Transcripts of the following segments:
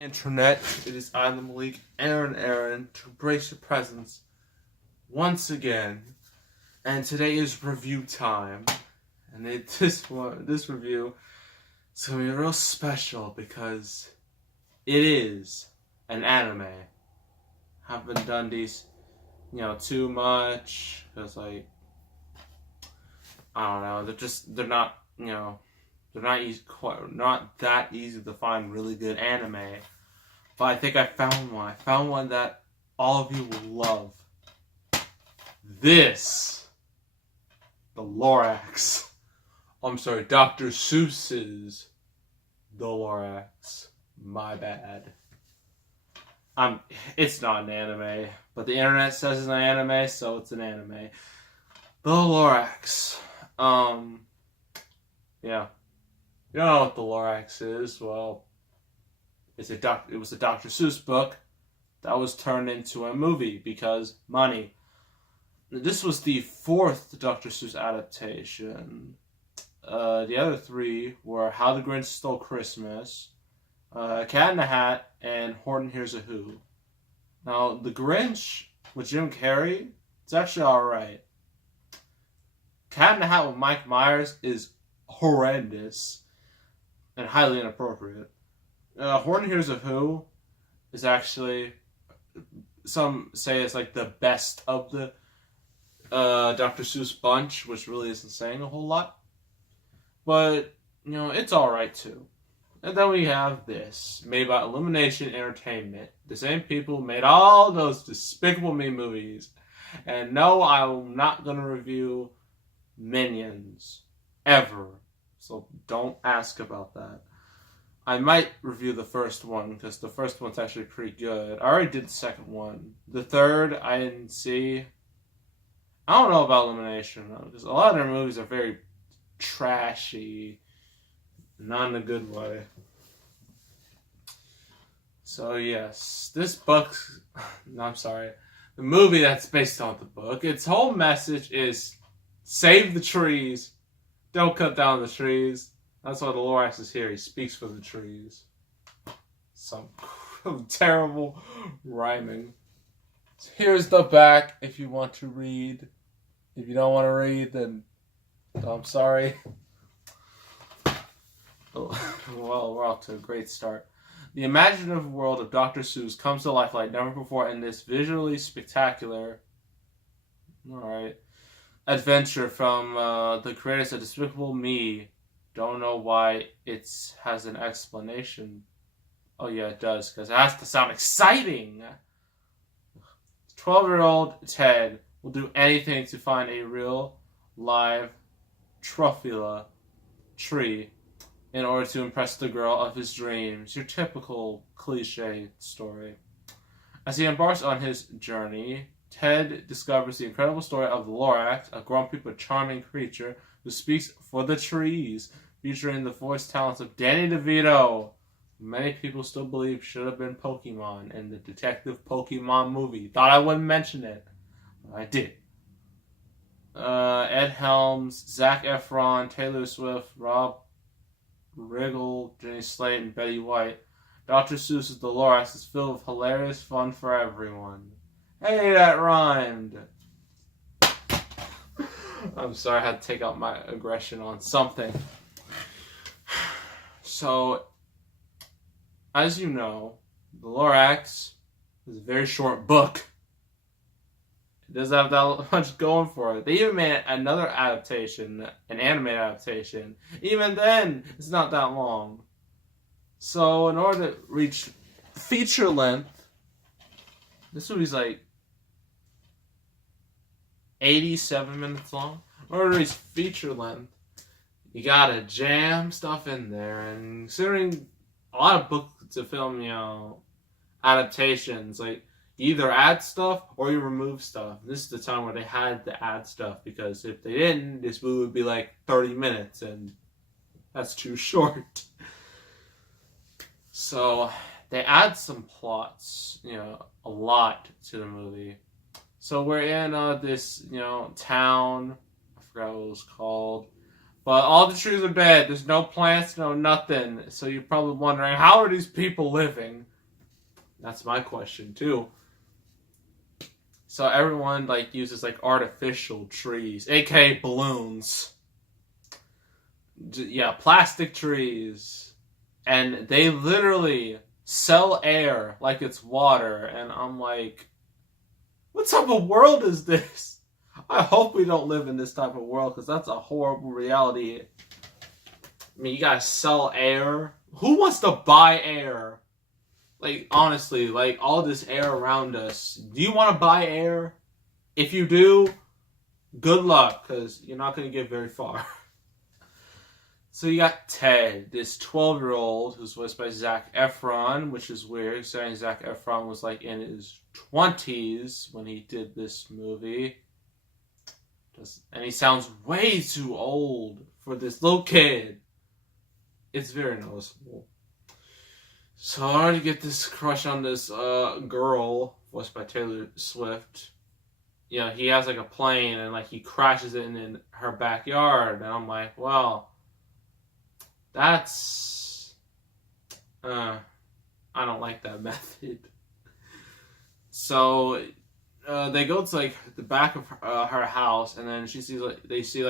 Internet, it is I, the Malik, Aaron, to brace your presence once again. And today is review time. And this review is going to be real special because it is an anime. Haven't done these, too much. Because, I don't know, they're not, they're not that easy to find really good anime. But I think I found one. I found one that all of you will love. This. The Lorax. I'm sorry, Dr. Seuss's The Lorax. My bad. It's not an anime, but the internet says it's an anime, so it's an anime. The Lorax. Yeah. You don't know what the Lorax is? Well, it was a Dr. Seuss book that was turned into a movie because money. This was the fourth Dr. Seuss adaptation. The other three were How the Grinch Stole Christmas, Cat in the Hat, and Horton Hears a Who. Now, The Grinch with Jim Carrey, it's actually alright. Cat in the Hat with Mike Myers is horrendous and highly inappropriate. Horton Hears a Who is actually, some say it's like the best of the Dr. Seuss bunch, which really isn't saying a whole lot. But, it's alright too. And then we have this, made by Illumination Entertainment. The same people made all those Despicable Me movies. And no, I'm not going to review Minions. Ever. So don't ask about that. I might review the first one, because the first one's actually pretty good. I already did the second one. The third, I didn't see. I don't know about Illumination, though, because a lot of their movies are very trashy. Not in a good way. So, yes. This book... No, I'm sorry. The movie that's based on the book, its whole message is save the trees. Don't cut down the trees. That's why the Lorax is here. He speaks for the trees. Some terrible rhyming. So here's the back if you want to read. If you don't want to read, then I'm sorry. Well, we're off to a great start. The imaginative world of Dr. Seuss comes to life like never before in this visually spectacular adventure from the creators of Despicable Me. Don't know why it has an explanation. Oh yeah, it does, because it has to sound exciting. 12-year-old Ted will do anything to find a real, live Truffula tree in order to impress the girl of his dreams. Your typical cliche story. As he embarks on his journey, Ted discovers the incredible story of the Lorax, a grumpy but charming creature who speaks for the trees, featuring the voice talents of Danny DeVito. Many people still believe should have been Pokemon in the Detective Pokemon movie. Thought I wouldn't mention it, but I did. Ed Helms, Zac Efron, Taylor Swift, Rob Riggle, Jenny Slate, and Betty White. Dr. Seuss's The Lorax is filled with hilarious fun for everyone. Hey, that rhymed! I'm sorry, I had to take out my aggression on something. So, as you know, The Lorax is a very short book. It doesn't have that much going for it. They even made another adaptation, an anime adaptation. Even then, it's not that long. So, in order to reach feature length, this movie's like 87 minutes long. In order to reach feature length, you gotta jam stuff in there. And considering a lot of books to film, adaptations, like, you either add stuff or you remove stuff. This is the time where they had to add stuff, because if they didn't, this movie would be like 30 minutes, and that's too short. So, they add some plots, a lot to the movie. So we're in this, town, I forgot what it was called, But all the trees are dead. There's no plants, no nothing. So you're probably wondering, how are these people living? That's my question too. So everyone like uses like artificial trees, aka balloons. Yeah, plastic trees. And they literally sell air like it's water. And I'm like, what type of world is this? I hope we don't live in this type of world, because that's a horrible reality. I mean, you guys sell air. Who wants to buy air? Like, honestly, like, all this air around us. Do you want to buy air? If you do, good luck, because you're not going to get very far. So you got Ted, this 12-year-old who's voiced by Zac Efron, which is weird, saying Zac Efron was like in his 20s when he did this movie. And he sounds way too old for this little kid. It's very noticeable. So I already get this crush on this girl, voiced by Taylor Swift. You know, he has like a plane and like he crashes it in her backyard. And I'm like, wow. That's, I don't like that method. So, they go to like the back of her house, and then she sees like you see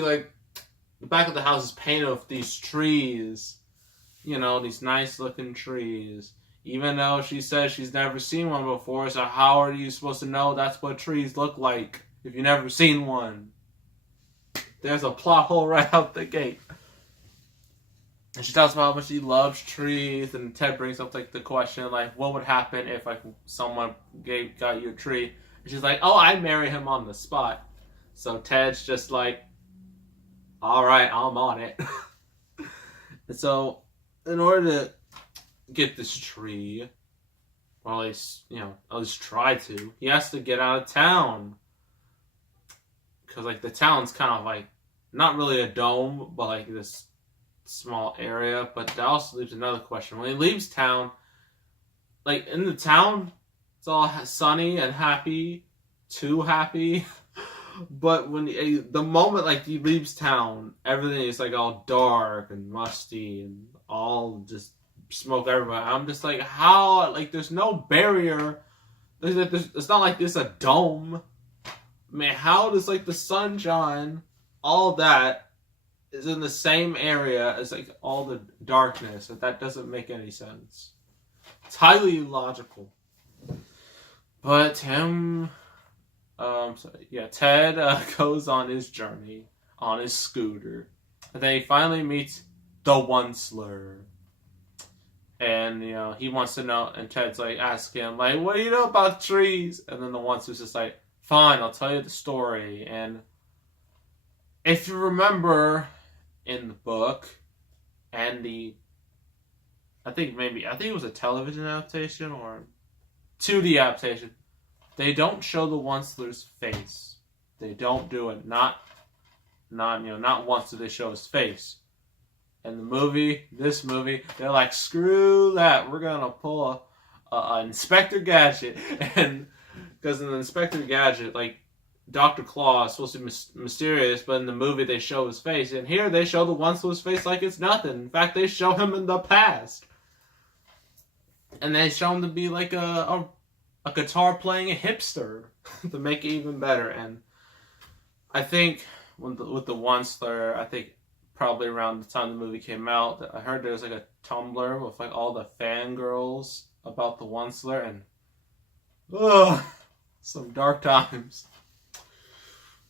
like the back of the house is painted with these trees, you know, these nice looking trees. Even though she says she's never seen one before, so how are you supposed to know that's what trees look like if you've never seen one? There's a plot hole right out the gate. And she talks about how much she loves trees, and Ted brings up like the question, like, what would happen if like someone got you a tree? And she's like, oh, I'd marry him on the spot. So Ted's just like, all right, I'm on it. And so, in order to get this tree, or at least, you know, at least try to, he has to get out of town. Because like the town's kind of like not really a dome, but like this small area. But that also leaves another question. When he leaves town, like in the town, it's all sunny and happy, too happy. But when the moment like he leaves town, everything is like all dark and musty and all just smoke everywhere. I'm just like, how? Like there's no barrier. It's not like there's a dome. I mean, how does like the sunshine, all that, is in the same area as like all the darkness? That doesn't make any sense. It's highly illogical. But Ted goes on his journey on his scooter, and then he finally meets the Onceler. And you know he wants to know, and Ted's like asking him like, "What do you know about trees?" And then the Onceler's just like, "Fine, I'll tell you the story." And if you remember, in the book and I think it was a television adaptation or 2D adaptation, they don't show the Onceler's face. They don't do it. Not once do they show his face. In this movie, they're like, screw that. We're gonna pull a Inspector Gadget, and because in the Inspector Gadget, like, Dr. Claw is supposed to be mysterious, but in the movie they show his face, and here they show the Onceler's face like it's nothing. In fact, they show him in the past, and they show him to be like a guitar playing hipster to make it even better. And I think with the Onceler, I think probably around the time the movie came out, I heard there was like a Tumblr with like all the fangirls about the Onceler, and some dark times.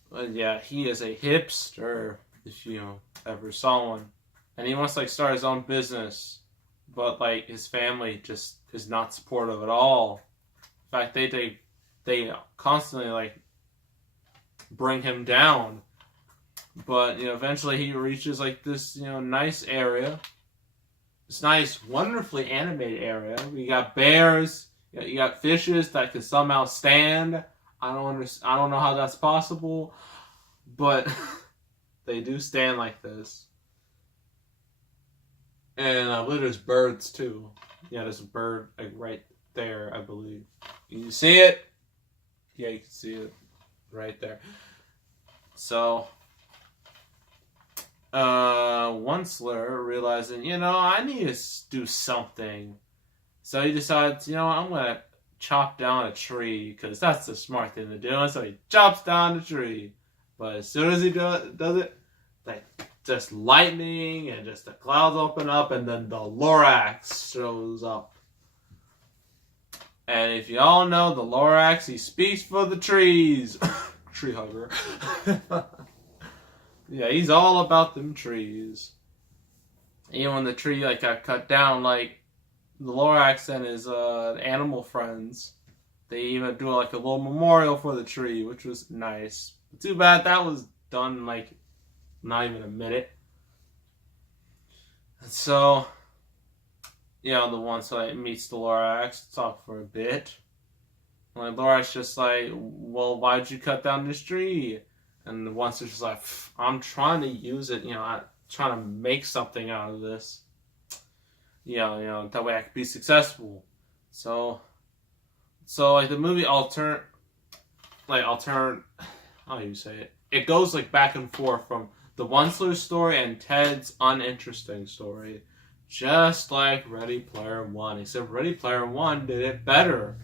But yeah, he is a hipster, if you ever saw one. And he wants to like start his own business, but like his family just is not supportive at all. In fact, they constantly like bring him down. But eventually he reaches like this nice area, this nice, wonderfully animated area. You got bears, you got fishes that can somehow stand. I don't know how that's possible, but they do stand like this. And there's birds too. Yeah, there's a bird like right there, I believe. Can you see it? Yeah, you can see it right there. So Onceler realizing, I need to do something. So he decides, I'm going to chop down a tree because that's the smart thing to do. And so he chops down the tree. But as soon as he does it, like just lightning and just the clouds open up and then the Lorax shows up. And if you all know the Lorax, he speaks for the trees. Tree hugger. Yeah, he's all about them trees. Even when the tree got cut down, the Lorax and his animal friends, they even do a little memorial for the tree, which was nice. But too bad that was done in not even a minute. And so, the Onceler meets the Lorax, talk for a bit. And Lorax just well, why'd you cut down this tree? And the Onceler's just I'm trying to use it, I'm trying to make something out of this. That way I could be successful. So the movie how do you say it? It goes back and forth from the Onceler story and Ted's uninteresting story. Just like Ready Player One. Except Ready Player One did it better.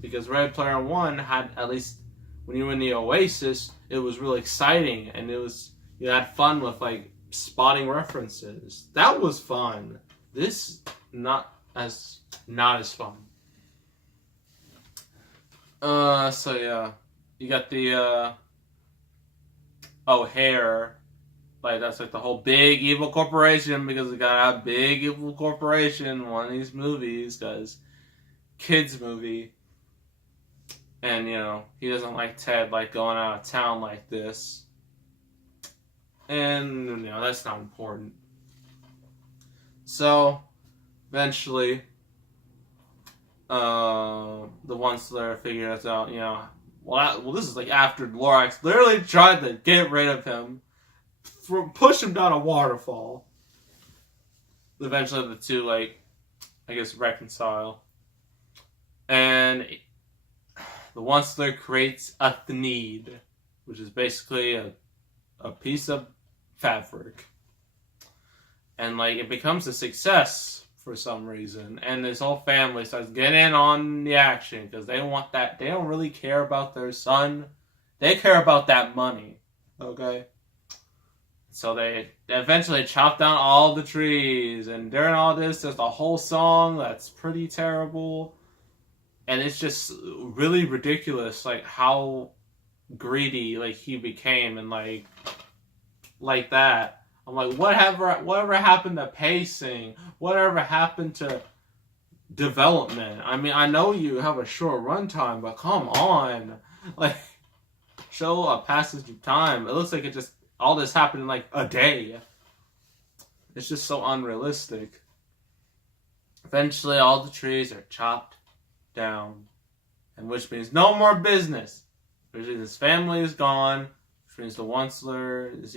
Because Ready Player One had, at least when you were in the Oasis, it was really exciting and you had fun with spotting references. That was fun. This not as fun. So yeah, you got the O'Hare, that's the whole big evil corporation, because we gotta have big evil corporation in one of these movies, because kids movie, and he doesn't like Ted going out of town like this, and that's not important. So, eventually, the Onceler figures out, well, this is after Lorax literally tried to get rid of him, push him down a waterfall. Eventually, the two, reconcile. And the Onceler creates a thneed, which is basically a piece of fabric. And it becomes a success for some reason, and this whole family starts getting in on the action because they want that. They don't really care about their son; they care about that money. Okay, so they eventually chop down all the trees, and during all this, there's a whole song that's pretty terrible, and it's just really ridiculous, how greedy he became, and like that. I'm whatever happened to pacing? Whatever happened to development? I mean, I know you have a short runtime, but come on. Show a passage of time. It looks like all this happened in a day. It's just so unrealistic. Eventually, all the trees are chopped down, and which means no more business. Which means his family is gone. Which means the Onceler is,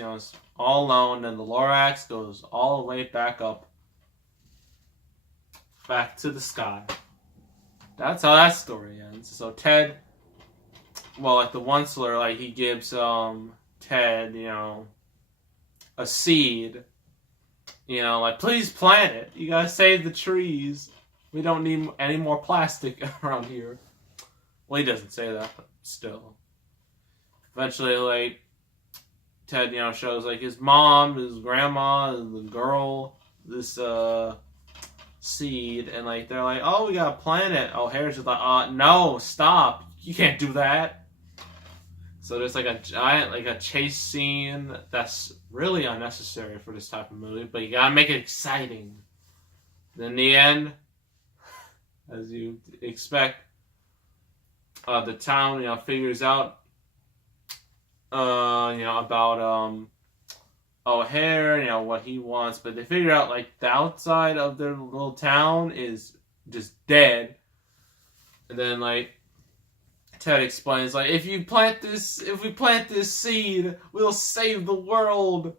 all alone, and the Lorax goes all the way back to the sky. That's how that story ends. So Ted, well, the Onceler, he gives Ted, a seed. Please plant it. You gotta save the trees. We don't need any more plastic around here. Well, he doesn't say that, but still. Eventually, Ted, shows his mom, his grandma, the girl, this seed, and they're oh, we gotta plant it. Oh, Harris is no, stop, you can't do that. So there's a giant a chase scene that's really unnecessary for this type of movie, but you gotta make it exciting. Then in the end, as you expect, the town figures out about O'Hare, what he wants, but they figure out the outside of their little town is just dead. And then Ted explains if we plant this seed, we'll save the world,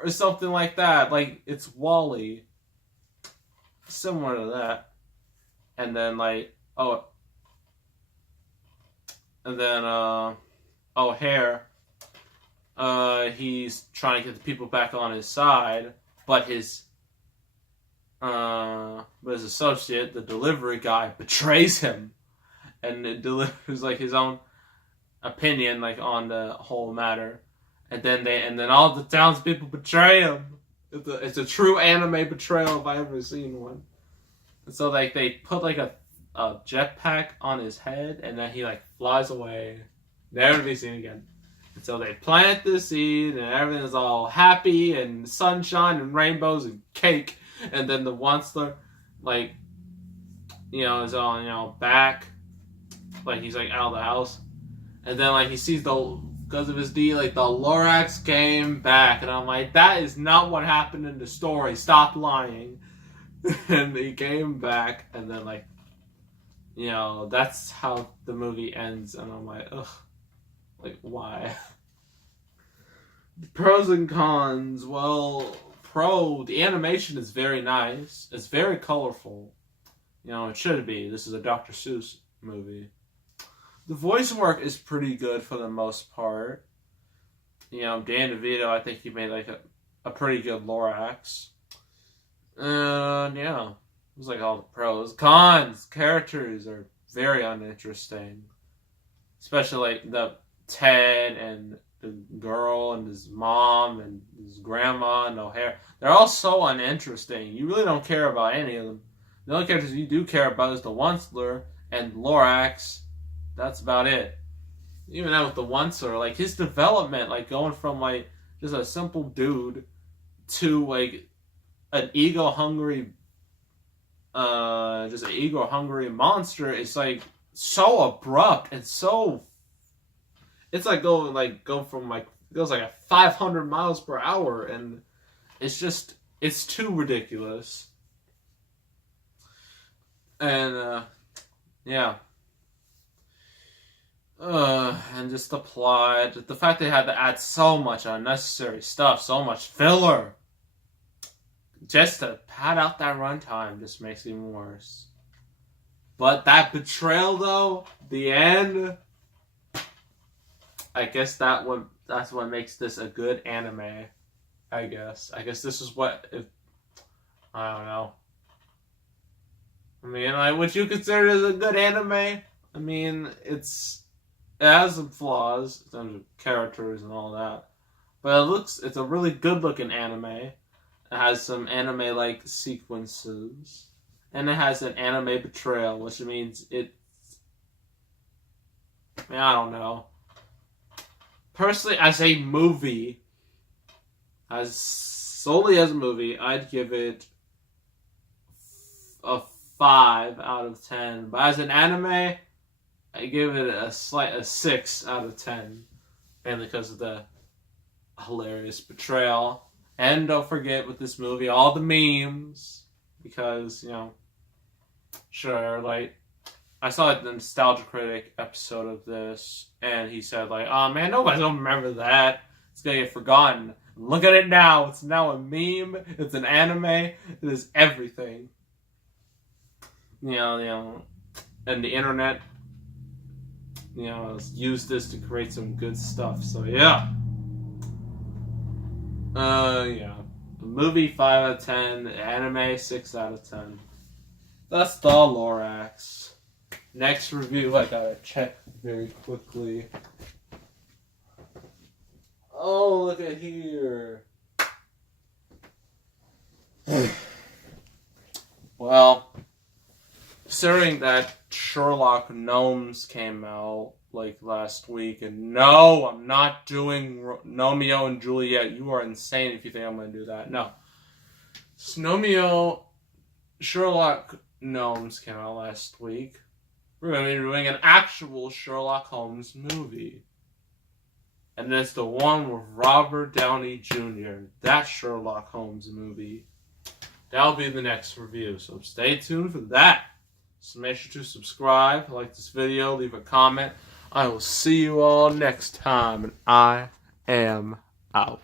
or something like that. It's Wall-E, similar to that. And then O'Hare he's trying to get the people back on his side, but his associate, the delivery guy, betrays him, and it delivers like his own opinion like on the whole matter, and then all the townspeople betray him. It's a true anime betrayal if I ever seen one. And so like they put like a jetpack on his head, and then he like flies away, never to be seen again. And so they plant the seed, and everything is all happy and sunshine and rainbows and cake. And then the monster, like, is on, back, like he's like out of the house. And then like he sees because of his deed, like the Lorax came back, and I'm like, that is not what happened in the story. Stop lying. And he came back, and then like, that's how the movie ends, and I'm like, ugh, like why? The pros and cons. Well, the animation is very nice. It's very colorful. It should be. This is a Dr. Seuss movie. The voice work is pretty good for the most part. Dan DeVito, I think he made like a pretty good Lorax. Yeah. It was like all the pros. Cons, characters are very uninteresting. Especially like the Ted and the girl and his mom and his grandma and O'Hare. They're all so uninteresting. You really don't care about any of them. The only characters you do care about is the Onceler and Lorax. That's about it. Even out with the Onceler, like his development, like going from like just a simple dude to like an ego-hungry monster is like so abrupt and so. It's like go from like it goes like at 500 miles per hour, and it's too ridiculous. And yeah. And just the plot, the fact they had to add so much unnecessary stuff, so much filler, just to pad out that runtime, just makes it even worse. But that betrayal, though, the end, I guess that's what makes this a good anime. I guess this is I don't know. I mean, like, would you consider it a good anime? I mean, it has some flaws in terms of characters and all that, but it's a really good looking anime. It has some anime-like sequences, and it has an anime betrayal, which means I don't know. Personally, as a movie, solely as a movie, I'd give it a 5 out of 10. But as an anime, I give it a 6 out of 10, mainly because of the hilarious betrayal. And don't forget with this movie, all the memes, because, sure, like, I saw the Nostalgia Critic episode of this, and he said, like, oh man, nobody's gonna remember that. It's gonna get forgotten. Look at it now. It's now a meme. It's an anime. It is everything. And the internet, use this to create some good stuff. So yeah. Yeah. The movie 5 out of 10. The anime 6 out of 10. That's the Lorax. Next review, I gotta check very quickly. Oh, look at here. Well, considering that Sherlock Gnomes came out like last week, and no, I'm not doing Romeo and Juliet. You are insane if you think I'm going to do that. No. Sherlock Gnomes came out last week. We're going to be doing an actual Sherlock Holmes movie. And it's the one with Robert Downey Jr. That Sherlock Holmes movie. That'll be the next review, so stay tuned for that. So make sure to subscribe, like this video, leave a comment. I will see you all next time, and I am out.